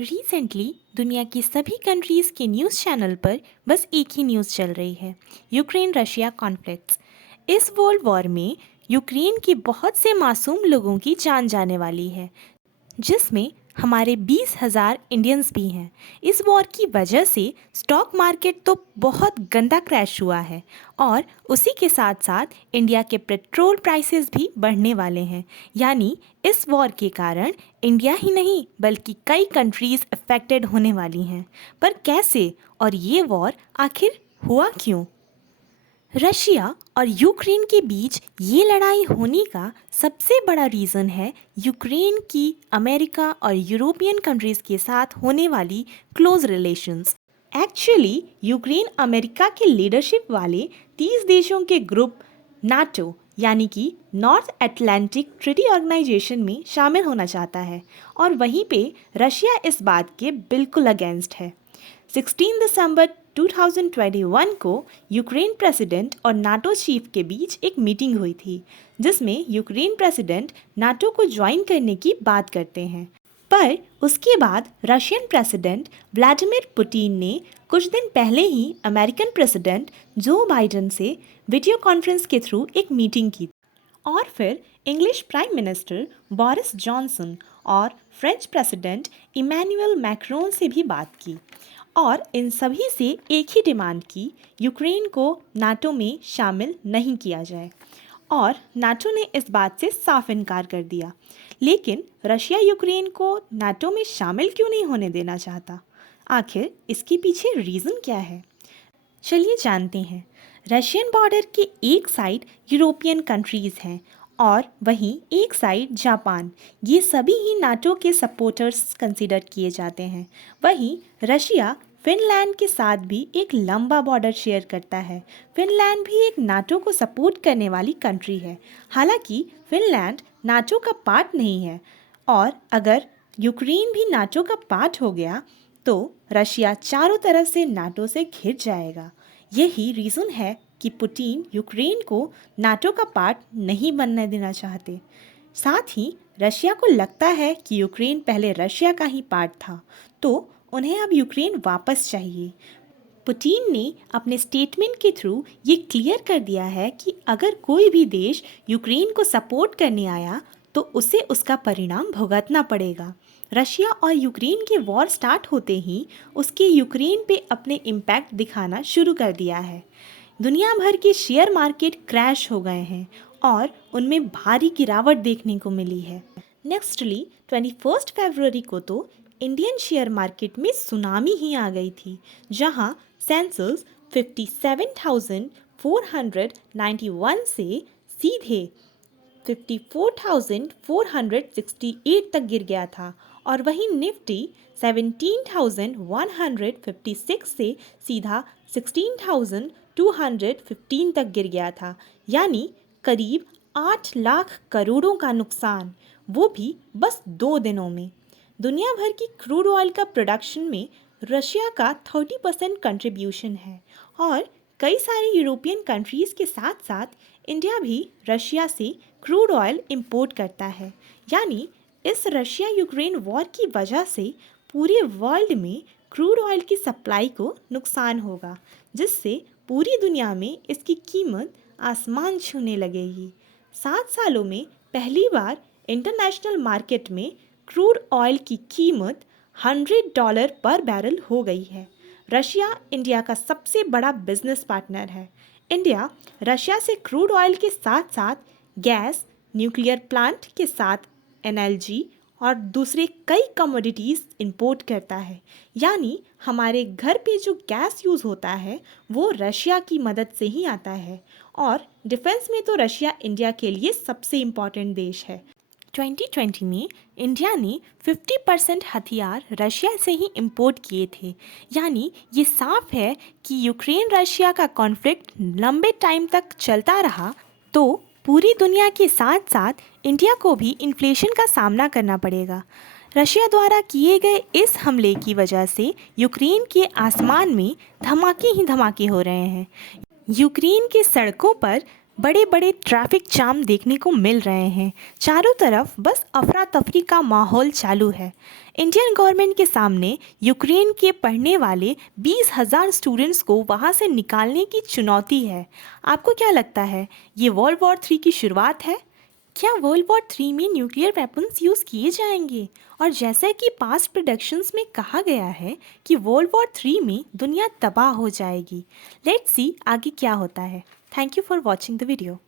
Recently दुनिया की सभी कंट्रीज़ के न्यूज़ चैनल पर बस एक ही न्यूज़ चल रही है, यूक्रेन रशिया कॉन्फ्लिक्ट्स। इस वर्ल्ड वॉर में यूक्रेन के बहुत से मासूम लोगों की जान जाने वाली है, जिसमें हमारे 20,000 इंडियंस भी हैं। इस वॉर की वजह से स्टॉक मार्केट तो बहुत गंदा क्रैश हुआ है और उसी के साथ साथ इंडिया के पेट्रोल प्राइसेस भी बढ़ने वाले हैं। यानी इस वॉर के कारण इंडिया ही नहीं बल्कि कई कंट्रीज़ अफेक्टेड होने वाली हैं। पर कैसे और ये वॉर आखिर हुआ क्यों? रशिया और यूक्रेन के बीच ये लड़ाई होने का सबसे बड़ा रीज़न है यूक्रेन की अमेरिका और यूरोपियन कंट्रीज़ के साथ होने वाली close relations. Actually Ukraine America के लीडरशिप वाले 30 देशों के ग्रुप नाटो यानी कि नॉर्थ अटलांटिक ट्रीटी ऑर्गेनाइजेशन में शामिल होना चाहता है और वहीं पे रशिया इस बात के बिल्कुल अगेंस्ट है। 16 दिसंबर 2021 को यूक्रेन प्रेसिडेंट और नाटो चीफ के बीच एक मीटिंग हुई थी, जिसमें यूक्रेन प्रेसिडेंट नाटो को ज्वाइन करने की बात करते हैं। पर उसके बाद रशियन प्रेसिडेंट व्लादिमीर पुतिन ने कुछ दिन पहले ही अमेरिकन प्रेसिडेंट जो बाइडेन से वीडियो कॉन्फ्रेंस के थ्रू एक मीटिंग की और फिर English prime minister Boris Johnson और फ्रेंच प्रेसिडेंट इमैनुअल मैक्रोन से भी बात की और इन सभी से एक ही डिमांड की, यूक्रेन को नाटो में शामिल नहीं किया जाए। और नाटो ने इस बात से साफ इनकार कर दिया। लेकिन रशिया यूक्रेन को नाटो में शामिल क्यों नहीं होने देना चाहता? आखिर इसके पीछे रीज़न क्या है? चलिए जानते हैं। रशियन बॉर्डर के एक साइड यूरोपियन कंट्रीज़ हैं और वहीं एक साइड जापान। ये सभी ही नाटो के सपोर्टर्स कंसीडर किए जाते हैं। वहीं रशिया फिनलैंड के साथ भी एक लंबा बॉर्डर शेयर करता है। फिनलैंड भी एक नाटो को सपोर्ट करने वाली कंट्री है। हालांकि फिनलैंड नाटो का पार्ट नहीं है और अगर यूक्रेन भी नाटो का पार्ट हो गया तो रशिया चारों तरफ से नाटो से घिर जाएगा। यही रीज़न है कि पुतिन यूक्रेन को नाटो का पार्ट नहीं बनने देना चाहते। साथ ही रशिया को लगता है कि यूक्रेन पहले रशिया का ही पार्ट था, तो उन्हें अब यूक्रेन वापस चाहिए। पुतिन ने अपने स्टेटमेंट के थ्रू ये क्लियर कर दिया है कि अगर कोई भी देश यूक्रेन को सपोर्ट करने आया तो उसे उसका परिणाम भुगतना पड़ेगा। रशिया और यूक्रेन के वॉर स्टार्ट होते ही उसके यूक्रेन पे अपने इम्पैक्ट दिखाना शुरू कर दिया है। दुनिया भर के शेयर मार्केट क्रैश हो गए हैं और उनमें भारी गिरावट देखने को मिली है। नेक्स्टली 21 फरवरी को तो इंडियन शेयर मार्केट में सुनामी ही आ गई थी, जहां सेंसेक्स 57,491 से सीधे 54,468 तक गिर गया था और वहीं निफ्टी 17,156 से सीधा 16,215 तक गिर गया था। यानी करीब 8 लाख करोड़ों का नुकसान, वो भी बस 2 दिनों में। दुनिया भर की क्रूड ऑयल का प्रोडक्शन में रशिया का 30% कंट्रीब्यूशन है और कई सारी यूरोपियन कंट्रीज़ के साथ साथ इंडिया भी रशिया से क्रूड ऑयल इंपोर्ट करता है। यानी इस रशिया यूक्रेन वॉर की वजह से पूरे वर्ल्ड में क्रूड ऑयल की सप्लाई को नुकसान होगा, जिससे पूरी दुनिया में इसकी कीमत आसमान छूने लगेगी। 7 सालों में पहली बार इंटरनेशनल मार्केट में क्रूड ऑयल की कीमत $100 पर बैरल हो गई है। रशिया इंडिया का सबसे बड़ा बिजनेस पार्टनर है। इंडिया रशिया से क्रूड ऑयल के साथ साथ गैस, न्यूक्लियर प्लांट के साथ एनएलजी और दूसरे कई कमोडिटीज़ इंपोर्ट करता है। यानी हमारे घर पे जो गैस यूज़ होता है वो रशिया की मदद से ही आता है और डिफेंस में तो रशिया इंडिया के लिए सबसे इम्पॉर्टेंट देश है। 2020 में इंडिया ने 50% हथियार रशिया से ही इंपोर्ट किए थे। यानी ये साफ है कि यूक्रेन रशिया का कॉन्फ्लिक्ट लंबे टाइम तक चलता रहा तो पूरी दुनिया के साथ साथ इंडिया को भी इन्फ्लेशन का सामना करना पड़ेगा। रशिया द्वारा किए गए इस हमले की वजह से यूक्रेन के आसमान में धमाके ही धमाके हो रहे हैं। यूक्रेन की सड़कों पर बड़े बड़े ट्रैफिक जाम देखने को मिल रहे हैं। चारों तरफ बस अफरा तफरी का माहौल चालू है। इंडियन गवर्नमेंट के सामने यूक्रेन के पढ़ने वाले 20,000 स्टूडेंट्स को वहां से निकालने की चुनौती है। आपको क्या लगता है, ये वर्ल्ड वॉर 3 की शुरुआत है? क्या वर्ल्ड वॉर 3 में न्यूक्लियर वेपन्स यूज़ किए जाएंगे? और जैसा कि पास्ट प्रोडक्शंस में कहा गया है कि वर्ल्ड वॉर 3 में दुनिया तबाह हो जाएगी। लेट्स सी आगे क्या होता है। Thank you for watching the video.